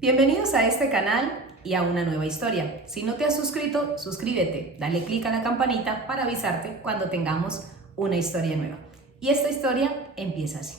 Bienvenidos a este canal y a una nueva historia. Si no te has suscrito, suscríbete, dale click a la campanita para avisarte cuando tengamos una historia nueva. Y esta historia empieza así.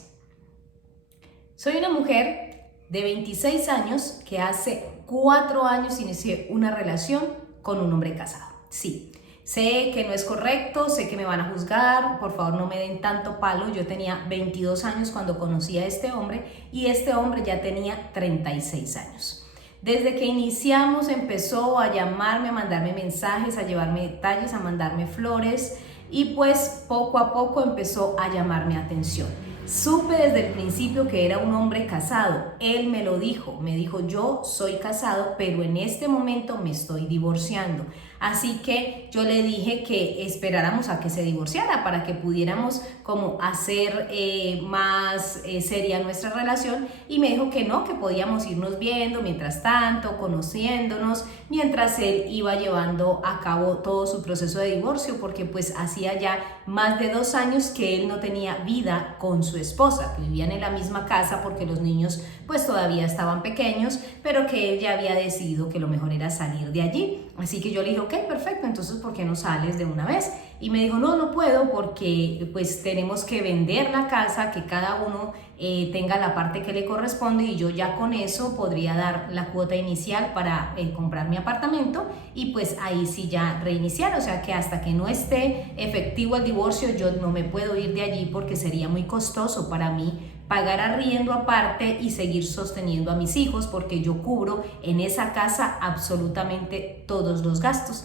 Soy una mujer de 26 años que hace 4 años inicié una relación con un hombre casado. Sí, sé que no es correcto, sé que me van a juzgar, por favor no me den tanto palo. Yo tenía 22 años cuando conocí a este hombre y este hombre ya tenía 36 años. Desde que iniciamos empezó a llamarme, a mandarme mensajes, a llevarme detalles, a mandarme flores y pues poco a poco empezó a llamarme atención. Supe desde el principio que era un hombre casado, él me lo dijo, me dijo yo soy casado pero en este momento me estoy divorciando. Así que yo le dije que esperáramos a que se divorciara para que pudiéramos como hacer más seria nuestra relación y me dijo que no, que podíamos irnos viendo mientras tanto, conociéndonos, mientras él iba llevando a cabo todo su proceso de divorcio porque pues hacía ya más de 2 años que él no tenía vida con su esposa, que vivían en la misma casa porque los niños pues todavía estaban pequeños, pero que él ya había decidido que lo mejor era salir de allí. Así que yo le dije, ok, perfecto, entonces ¿por qué no sales de una vez? Y me dijo, no, no puedo porque pues tenemos que vender la casa, que cada uno tenga la parte que le corresponde y yo ya con eso podría dar la cuota inicial para comprar mi apartamento y pues ahí sí ya reiniciar, o sea que hasta que no esté efectivo el divorcio yo no me puedo ir de allí porque sería muy costoso para mí pagar arriendo aparte y seguir sosteniendo a mis hijos porque yo cubro en esa casa absolutamente todos los gastos.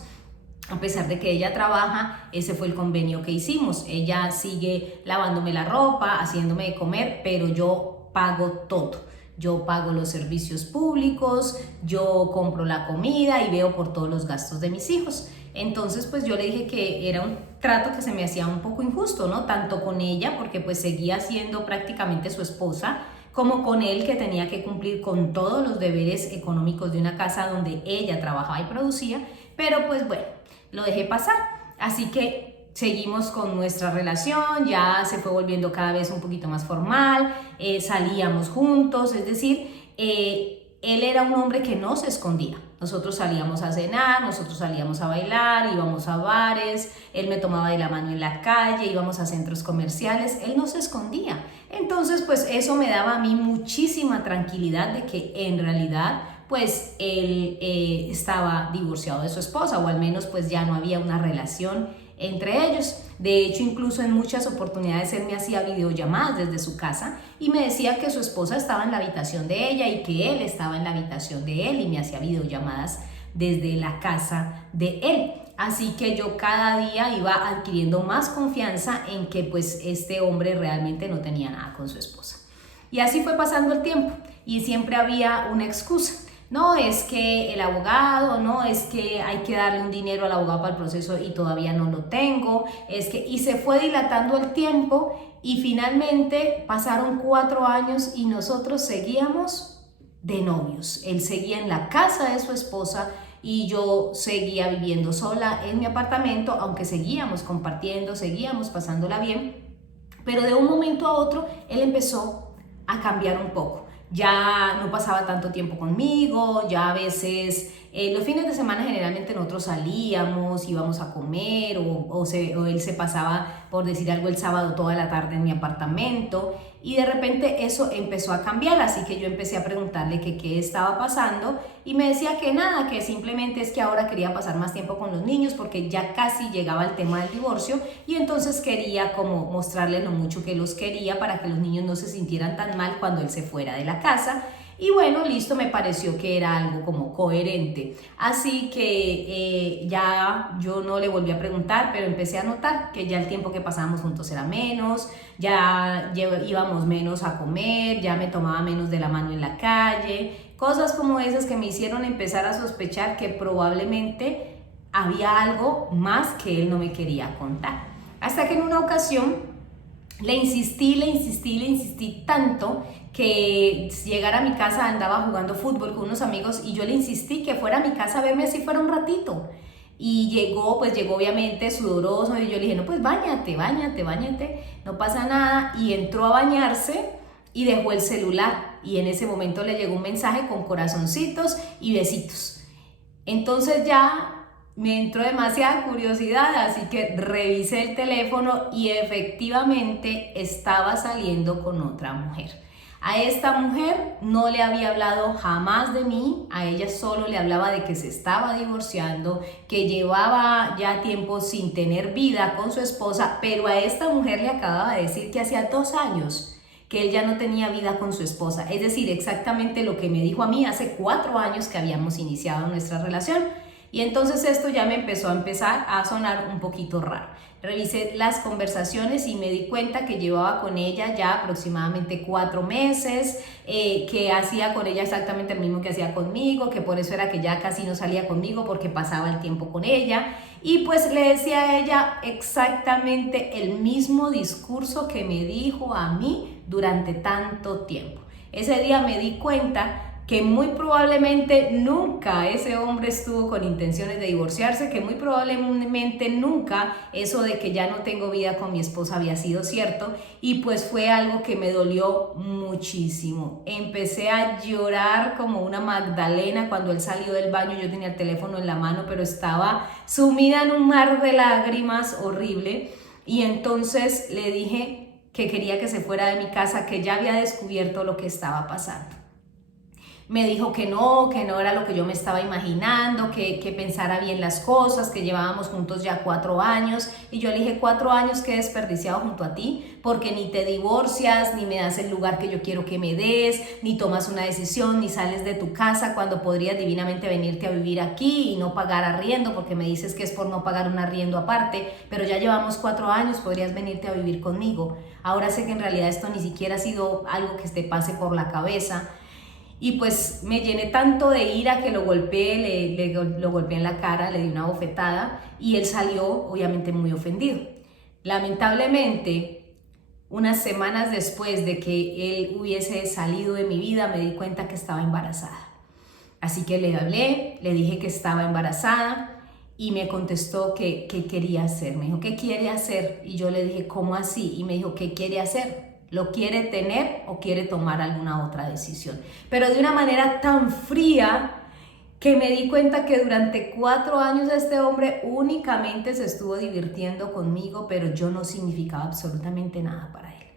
A pesar de que ella trabaja, ese fue el convenio que hicimos. Ella sigue lavándome la ropa, haciéndome de comer, pero yo pago todo. Yo pago los servicios públicos, yo compro la comida y veo por todos los gastos de mis hijos. Entonces, pues yo le dije que era un trato que se me hacía un poco injusto, ¿no? Tanto con ella, porque pues seguía siendo prácticamente su esposa, como con él, que tenía que cumplir con todos los deberes económicos de una casa donde ella trabajaba y producía. Pero pues bueno, lo dejé pasar, así que seguimos con nuestra relación, ya se fue volviendo cada vez un poquito más formal, salíamos juntos, es decir, él era un hombre que no se escondía. Nosotros salíamos a cenar, nosotros salíamos a bailar, íbamos a bares, él me tomaba de la mano en la calle, íbamos a centros comerciales, él no se escondía. Entonces, pues eso me daba a mí muchísima tranquilidad de que en realidad pues él estaba divorciado de su esposa o al menos pues ya no había una relación entre ellos. De hecho, incluso en muchas oportunidades él me hacía videollamadas desde su casa y me decía que su esposa estaba en la habitación de ella y que él estaba en la habitación de él y me hacía videollamadas desde la casa de él. Así que yo cada día iba adquiriendo más confianza en que pues este hombre realmente no tenía nada con su esposa. Y así fue pasando el tiempo y siempre había una excusa. No es que el abogado, no es que hay que darle un dinero al abogado para el proceso y todavía no lo tengo, es que, y se fue dilatando el tiempo y finalmente pasaron 4 años y nosotros seguíamos de novios. Él seguía en la casa de su esposa y yo seguía viviendo sola en mi apartamento, aunque seguíamos compartiendo, seguíamos pasándola bien, pero de un momento a otro él empezó a cambiar un poco. Ya no pasaba tanto tiempo conmigo, ya a veces los fines de semana generalmente nosotros salíamos, íbamos a comer o él se pasaba, por decir algo, el sábado toda la tarde en mi apartamento y de repente eso empezó a cambiar, así que yo empecé a preguntarle que qué estaba pasando y me decía que nada, que simplemente es que ahora quería pasar más tiempo con los niños porque ya casi llegaba el tema del divorcio y entonces quería como mostrarles lo mucho que los quería para que los niños no se sintieran tan mal cuando él se fuera de la casa. Y bueno, listo, me pareció que era algo como coherente. Así que ya yo no le volví a preguntar, pero empecé a notar que ya el tiempo que pasábamos juntos era menos, ya íbamos menos a comer, ya me tomaba menos de la mano en la calle, cosas como esas que me hicieron empezar a sospechar que probablemente había algo más que él no me quería contar. Hasta que en una ocasión le insistí tanto que llegara a mi casa, andaba jugando fútbol con unos amigos y yo le insistí que fuera a mi casa a verme así fuera un ratito. Y llegó obviamente sudoroso y yo le dije, no, pues báñate, no pasa nada. Y entró a bañarse y dejó el celular, y en ese momento le llegó un mensaje con corazoncitos y besitos. Entonces ya me entró demasiada curiosidad, así que revisé el teléfono y efectivamente estaba saliendo con otra mujer. A esta mujer no le había hablado jamás de mí, a ella solo le hablaba de que se estaba divorciando, que llevaba ya tiempo sin tener vida con su esposa, pero a esta mujer le acababa de decir que hacía 2 años que él ya no tenía vida con su esposa, es decir, exactamente lo que me dijo a mí hace 4 años que habíamos iniciado nuestra relación. Y entonces esto ya me empezó a sonar un poquito raro. Revisé las conversaciones y me di cuenta que llevaba con ella ya aproximadamente 4 meses, que hacía con ella exactamente el mismo que hacía conmigo, que por eso era que ya casi no salía conmigo porque pasaba el tiempo con ella. Y pues le decía a ella exactamente el mismo discurso que me dijo a mí durante tanto tiempo. Ese día me di cuenta que muy probablemente nunca ese hombre estuvo con intenciones de divorciarse, que muy probablemente nunca eso de que ya no tengo vida con mi esposa había sido cierto, y pues fue algo que me dolió muchísimo. Empecé a llorar como una Magdalena cuando él salió del baño. Yo tenía el teléfono en la mano, pero estaba sumida en un mar de lágrimas horrible, y entonces le dije que quería que se fuera de mi casa, que ya había descubierto lo que estaba pasando. Me dijo que no era lo que yo me estaba imaginando, que pensara bien las cosas, que llevábamos juntos ya 4 años. Y yo le dije, 4 años que he desperdiciado junto a ti, porque ni te divorcias, ni me das el lugar que yo quiero que me des, ni tomas una decisión, ni sales de tu casa cuando podrías divinamente venirte a vivir aquí y no pagar arriendo, porque me dices que es por no pagar un arriendo aparte, pero ya llevamos 4 años, podrías venirte a vivir conmigo. Ahora sé que en realidad esto ni siquiera ha sido algo que te pase por la cabeza. Y pues me llené tanto de ira que lo golpeé, lo golpeé en la cara, le di una bofetada y él salió obviamente muy ofendido. Lamentablemente, unas semanas después de que él hubiese salido de mi vida, me di cuenta que estaba embarazada. Así que le hablé, le dije que estaba embarazada y me contestó que qué quería hacer. Me dijo, ¿qué quiere hacer? Y yo le dije, ¿cómo así? Y me dijo, ¿qué quiere hacer? ¿Lo quiere tener o quiere tomar alguna otra decisión? Pero de una manera tan fría que me di cuenta que durante 4 años este hombre únicamente se estuvo divirtiendo conmigo, pero yo no significaba absolutamente nada para él.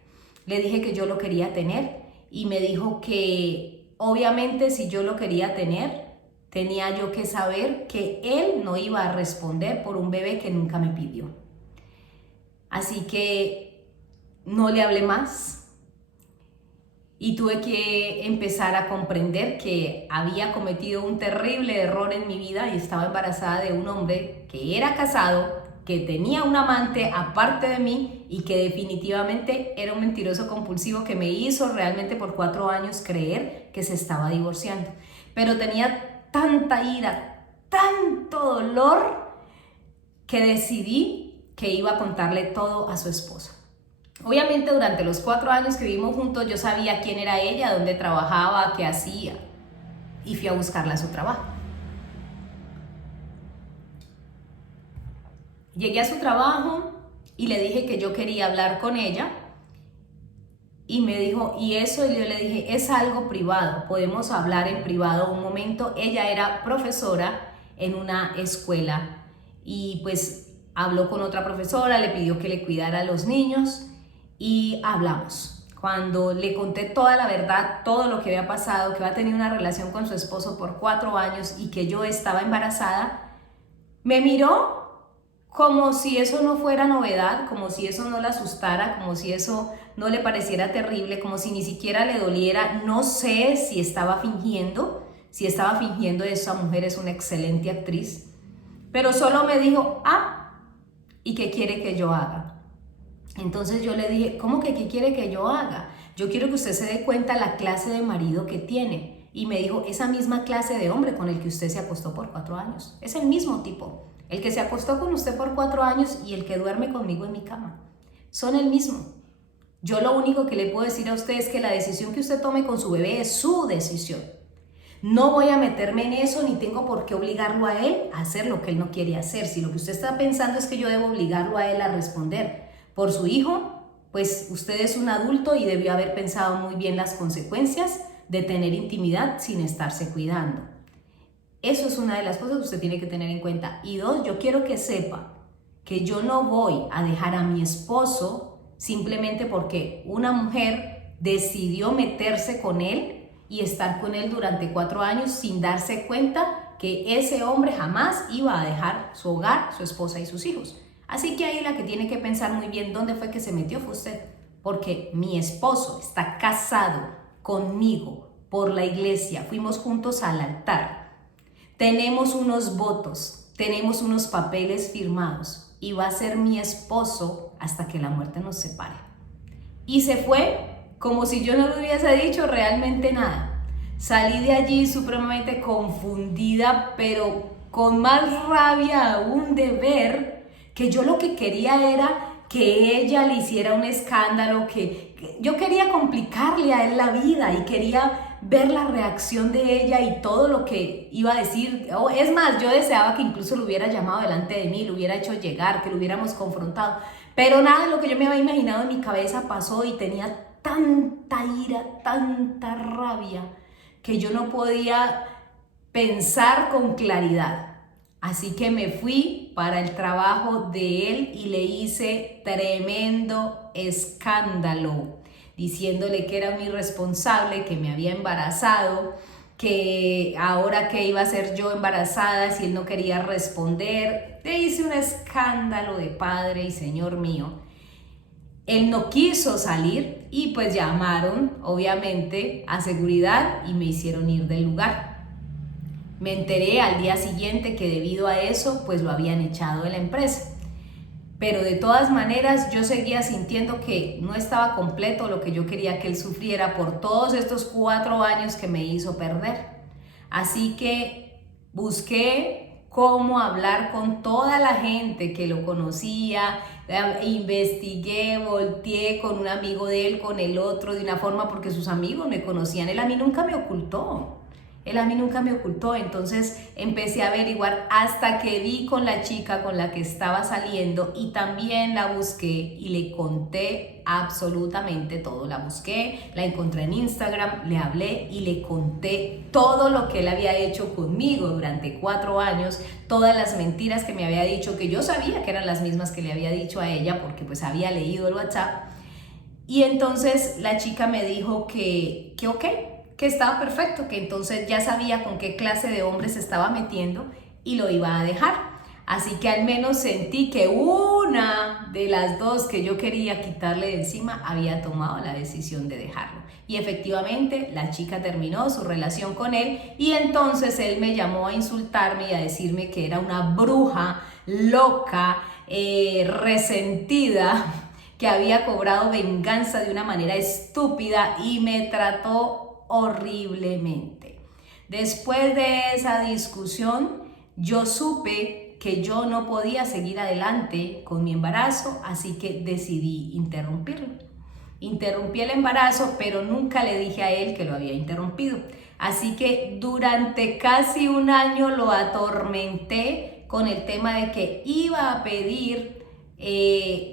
Le dije que yo lo quería tener y me dijo que obviamente si yo lo quería tener, tenía yo que saber que él no iba a responder por un bebé que nunca me pidió. Así que no le hablé más y tuve que empezar a comprender que había cometido un terrible error en mi vida y estaba embarazada de un hombre que era casado, que tenía un amante aparte de mí y que definitivamente era un mentiroso compulsivo que me hizo realmente por 4 años creer que se estaba divorciando. Pero tenía tanta ira, tanto dolor, que decidí que iba a contarle todo a su esposo. Obviamente durante los 4 años que vivimos juntos yo sabía quién era ella, dónde trabajaba, qué hacía, y fui a buscarla a su trabajo. Llegué a su trabajo y le dije que yo quería hablar con ella y me dijo, ¿y eso? Y yo le dije, es algo privado, podemos hablar en privado un momento. Ella era profesora en una escuela y pues habló con otra profesora, le pidió que le cuidara a los niños y hablamos. Cuando le conté toda la verdad, todo lo que había pasado, que había tenido una relación con su esposo por 4 años y que yo estaba embarazada, me miró como si eso no fuera novedad, como si eso no la asustara, como si eso no le pareciera terrible, como si ni siquiera le doliera. No sé si estaba fingiendo, esa mujer es una excelente actriz, pero solo me dijo, ¿y qué quiere que yo haga? Entonces yo le dije, ¿cómo que qué quiere que yo haga? Yo quiero que usted se dé cuenta la clase de marido que tiene. Y me dijo, esa misma clase de hombre con el que usted se acostó por 4 años. Es el mismo tipo. El que se acostó con usted por 4 años y el que duerme conmigo en mi cama. Son el mismo. Yo lo único que le puedo decir a usted es que la decisión que usted tome con su bebé es su decisión. No voy a meterme en eso ni tengo por qué obligarlo a él a hacer lo que él no quiere hacer. Si lo que usted está pensando es que yo debo obligarlo a él a responder por su hijo, pues usted es un adulto y debió haber pensado muy bien las consecuencias de tener intimidad sin estarse cuidando. Eso es una de las cosas que usted tiene que tener en cuenta. Y dos, yo quiero que sepa que yo no voy a dejar a mi esposo simplemente porque una mujer decidió meterse con él y estar con él durante 4 años sin darse cuenta que ese hombre jamás iba a dejar su hogar, su esposa y sus hijos. Así que ahí la que tiene que pensar muy bien dónde fue que se metió fue usted, porque mi esposo está casado conmigo por la iglesia, fuimos juntos al altar, tenemos unos votos, tenemos unos papeles firmados y va a ser mi esposo hasta que la muerte nos separe. Y se fue como si yo no le hubiese dicho realmente nada. Salí de allí supremamente confundida, pero con más rabia aún de ver que yo lo que quería era que ella le hiciera un escándalo, que yo quería complicarle a él la vida y quería ver la reacción de ella y todo lo que iba a decir. Es más, yo deseaba que incluso lo hubiera llamado delante de mí, lo hubiera hecho llegar, que lo hubiéramos confrontado, pero nada de lo que yo me había imaginado en mi cabeza pasó y tenía tanta ira, tanta rabia, que yo no podía pensar con claridad. Así que me fui para el trabajo de él y le hice tremendo escándalo, diciéndole que era mi responsable, que me había embarazado, que ahora que iba a ser yo embarazada si él no quería responder. Le hice un escándalo de padre y señor mío. Él no quiso salir y pues llamaron obviamente a seguridad y me hicieron ir del lugar. Me enteré al día siguiente que debido a eso pues lo habían echado de la empresa. Pero de todas maneras yo seguía sintiendo que no estaba completo lo que yo quería que él sufriera por todos estos 4 años que me hizo perder. Así que busqué cómo hablar con toda la gente que lo conocía, investigué, volteé con un amigo de él, con el otro, de una forma porque sus amigos me conocían. Él a mí nunca me ocultó. Entonces empecé a averiguar hasta que di con la chica con la que estaba saliendo y también la busqué y le conté absolutamente todo. La busqué, la encontré en Instagram, le hablé y le conté todo lo que él había hecho conmigo durante 4 años, todas las mentiras que me había dicho, que yo sabía que eran las mismas que le había dicho a ella porque pues había leído el WhatsApp. Y entonces la chica me dijo que ok, que estaba perfecto, que entonces ya sabía con qué clase de hombre se estaba metiendo y lo iba a dejar. Así que al menos sentí que una de las dos que yo quería quitarle de encima había tomado la decisión de dejarlo. Y efectivamente la chica terminó su relación con él y entonces él me llamó a insultarme y a decirme que era una bruja loca, resentida, que había cobrado venganza de una manera estúpida y me trató horriblemente. Después de esa discusión, yo supe que yo no podía seguir adelante con mi embarazo, así que decidí interrumpirlo. Interrumpí el embarazo, pero nunca le dije a él que lo había interrumpido. Así que durante casi 1 año lo atormenté con el tema de que iba a pedir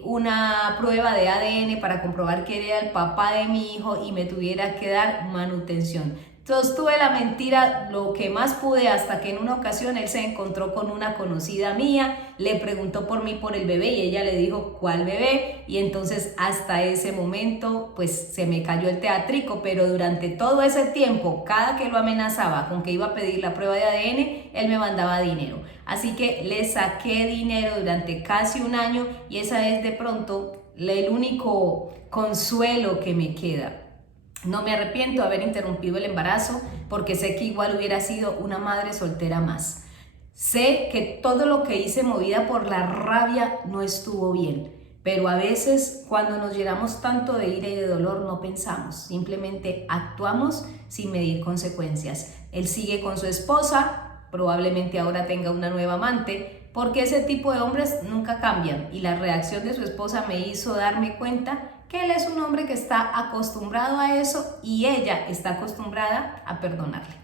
una prueba de ADN para comprobar que era el papá de mi hijo y me tuviera que dar manutención. Sostuve la mentira lo que más pude hasta que en una ocasión él se encontró con una conocida mía, le preguntó por mí, por el bebé y ella le dijo ¿cuál bebé? Y entonces hasta ese momento pues se me cayó el teatrico, pero durante todo ese tiempo, cada que lo amenazaba con que iba a pedir la prueba de ADN, él me mandaba dinero. Así que le saqué dinero durante casi 1 año y esa es de pronto el único consuelo que me queda. No me arrepiento de haber interrumpido el embarazo porque sé que igual hubiera sido una madre soltera más. Sé que todo lo que hice movida por la rabia no estuvo bien, pero a veces cuando nos llenamos tanto de ira y de dolor no pensamos, simplemente actuamos sin medir consecuencias. Él sigue con su esposa, probablemente ahora tenga una nueva amante, porque ese tipo de hombres nunca cambian y la reacción de su esposa me hizo darme cuenta que él es un hombre que está acostumbrado a eso y ella está acostumbrada a perdonarle.